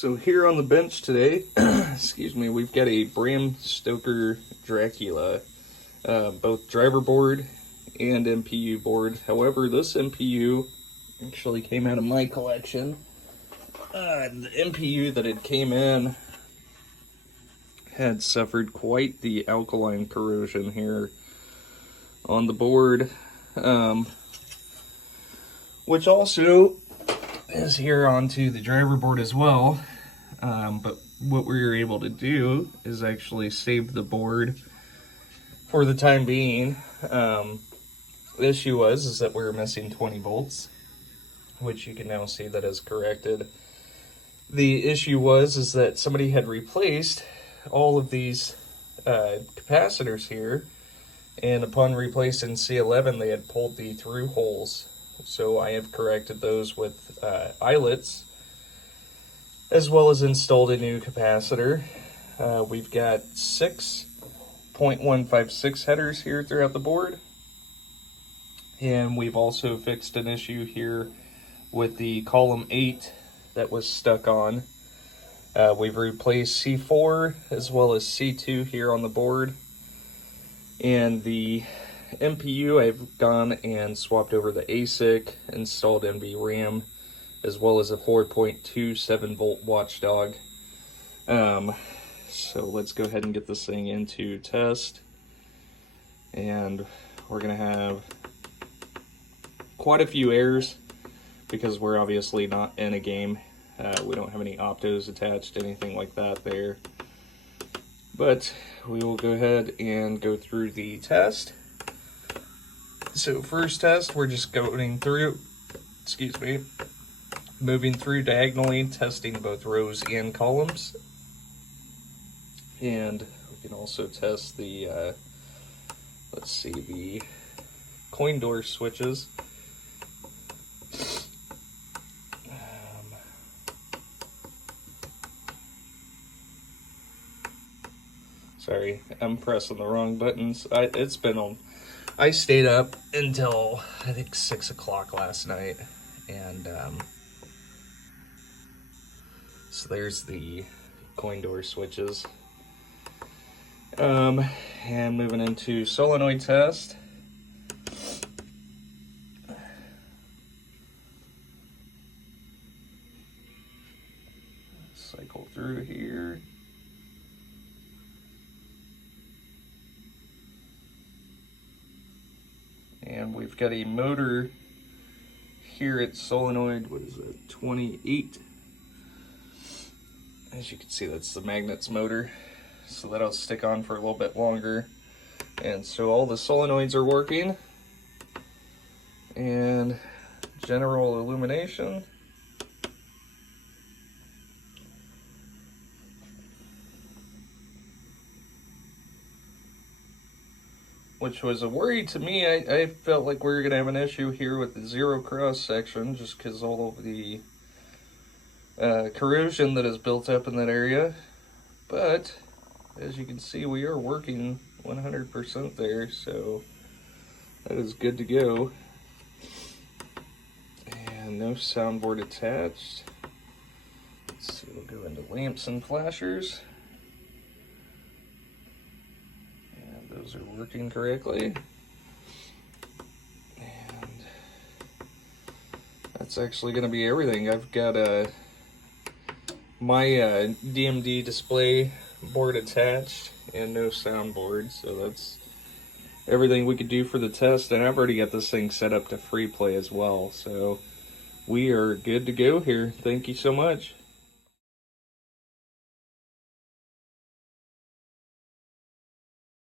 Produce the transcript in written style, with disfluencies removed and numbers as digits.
So here on the bench today, excuse me, we've got a Bram Stoker Dracula, both driver board and MPU board. However, this MPU actually came out of my collection. The MPU that had came in had suffered quite the alkaline corrosion here on the board, which also is here onto the driver board as well. But what we were able to do is actually save the board for the time being. The issue is that we were missing 20 volts, which you can now see that is corrected. The issue is that somebody had replaced all of these capacitors here, and upon replacing C11 they had pulled the through holes. So I have corrected those with eyelets, as well as installed a new capacitor. We've got 6.156 headers here throughout the board, and we've also fixed an issue here with the column 8 that was stuck on. We've replaced C4 as well as C2 here on the board, and the MPU I've gone and swapped over the ASIC, installed NV RAM, as well as a 4.27 volt watchdog. So let's go ahead and get this thing into test, and we're gonna have quite a few errors because we're obviously not in a game. We don't have any optos attached, anything like that there. But we will go ahead and go through the test. So first test, we're just going through, moving through diagonally, testing both rows and columns. And we can also test the, the coin door switches. Sorry, I'm pressing the wrong buttons. I stayed up until I think 6 o'clock last night, and so there's the coin door switches. And moving into solenoid test. Cycle through here. And we've got a motor here at solenoid, 28. As you can see, that's the magnets motor. So that'll stick on for a little bit longer. And so all the solenoids are working. And general illumination. Which was a worry to me. I felt like we were going to have an issue here with the zero cross section, just because all of the corrosion that is built up in that area. But as you can see, we are working 100% there, so that is good to go. And no soundboard attached. Let's see, we'll go into lamps and flashers. Those are working correctly, and that's actually going to be everything. I've got my DMD display board attached and no soundboard, so that's everything we could do for the test. And I've already got this thing set up to free play as well, so we are good to go here. Thank you so much.